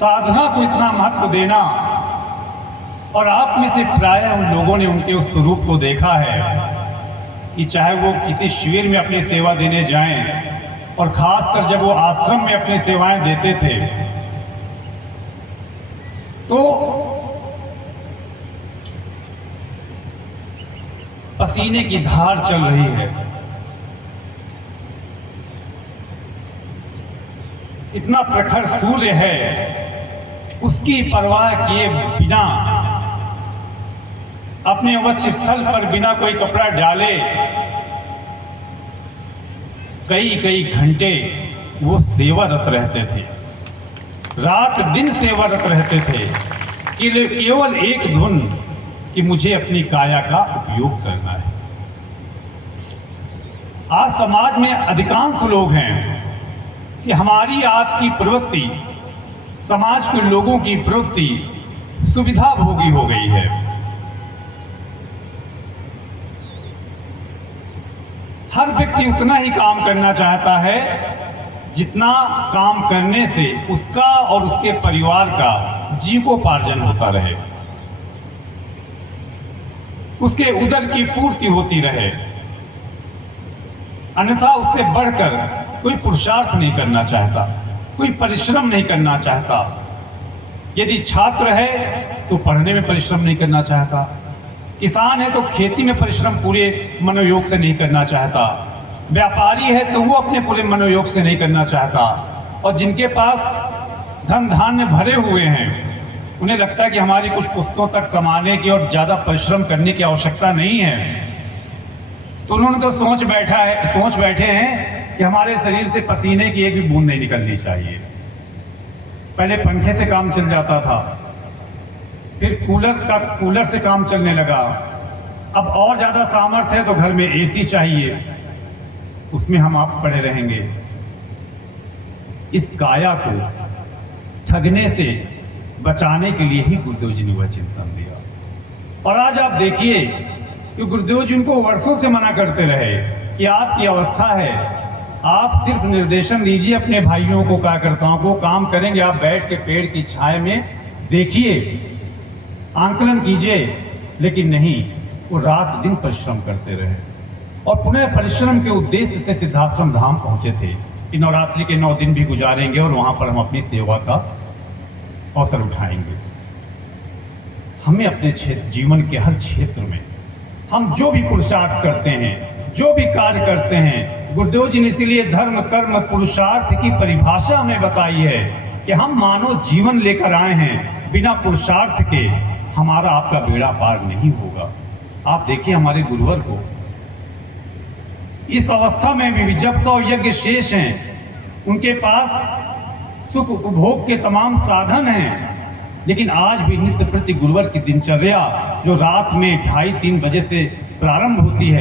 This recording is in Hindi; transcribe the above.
साधना को इतना महत्व देना, और आप में से प्रायः उन लोगों ने उनके उस स्वरूप को देखा है कि चाहे वो किसी शिविर में अपनी सेवा देने जाएं, और खासकर जब वो आश्रम में अपनी सेवाएं देते थे तो पसीने की धार चल रही है, इतना प्रखर सूर्य है, उसकी परवाह किए बिना अपने वक्ष स्थल पर बिना कोई कपड़ा डाले कई कई घंटे वो सेवारत रहते थे, रात दिन सेवारत रहते थे कि केवल एक धुन कि मुझे अपनी काया का उपयोग करना है। आज समाज में अधिकांश लोग हैं कि हमारी आपकी प्रवृत्ति, समाज के लोगों की प्रवृत्ति सुविधा भोगी हो गई है। हर व्यक्ति उतना ही काम करना चाहता है जितना काम करने से उसका और उसके परिवार का जीवोपार्जन होता रहे, उसके उदर की पूर्ति होती रहे, अन्यथा उससे बढ़कर कोई पुरुषार्थ नहीं करना चाहता, कोई परिश्रम नहीं करना चाहता। यदि छात्र है तो पढ़ने में परिश्रम नहीं करना चाहता, किसान है तो खेती में परिश्रम पूरे मनोयोग से नहीं करना चाहता, व्यापारी है तो वो अपने पूरे मनोयोग से नहीं करना चाहता, और जिनके पास धन धान्य भरे हुए हैं उन्हें लगता है कि हमारी कुछ पुस्तकों तक कमाने की और ज़्यादा परिश्रम करने की आवश्यकता नहीं है, तो उन्होंने तो सोच बैठे हैं कि हमारे शरीर से पसीने की एक भी बूंद नहीं निकलनी चाहिए। पहले पंखे से काम चल जाता था, फिर कूलर से काम चलने लगा, अब और ज़्यादा सामर्थ्य है तो घर में एसी चाहिए, उसमें हम आप पड़े रहेंगे। इस काया को ठगने से बचाने के लिए ही गुरुदेव जी ने वह चिंतन दिया। और आज आप देखिए कि गुरुदेव जी उनको वर्षों से मना करते रहे कि आपकी अवस्था है, आप सिर्फ निर्देशन दीजिए अपने भाइयों को, कार्यकर्ताओं को, काम करेंगे, आप बैठ के पेड़ की छाया में देखिए, आंकलन कीजिए। लेकिन नहीं, वो रात दिन परिश्रम करते रहे और पुनः परिश्रम के उद्देश्य से सिद्धाश्रम धाम पहुंचे थे कि नवरात्रि के 9 दिन भी गुजारेंगे और वहां पर हम अपनी सेवा का अवसर उठाएंगे। हमें अपने जीवन के हर क्षेत्र में हम जो भी पुरुषार्थ करते हैं, जो भी कार्य करते हैं, गुरुदेव जी ने इसीलिए धर्म कर्म पुरुषार्थ की परिभाषा हमें बताई है कि हम मानव जीवन लेकर आए हैं, बिना पुरुषार्थ के हमारा आपका बेड़ा पार नहीं होगा। आप देखिए हमारे गुरुवर को इस अवस्था में भी जब 100 यज्ञ शेष हैं, उनके पास सुख उपभोग के तमाम साधन हैं, लेकिन आज भी नित्य प्रति गुरुवर की दिनचर्या जो रात में 2:30-3 बजे से प्रारंभ होती है,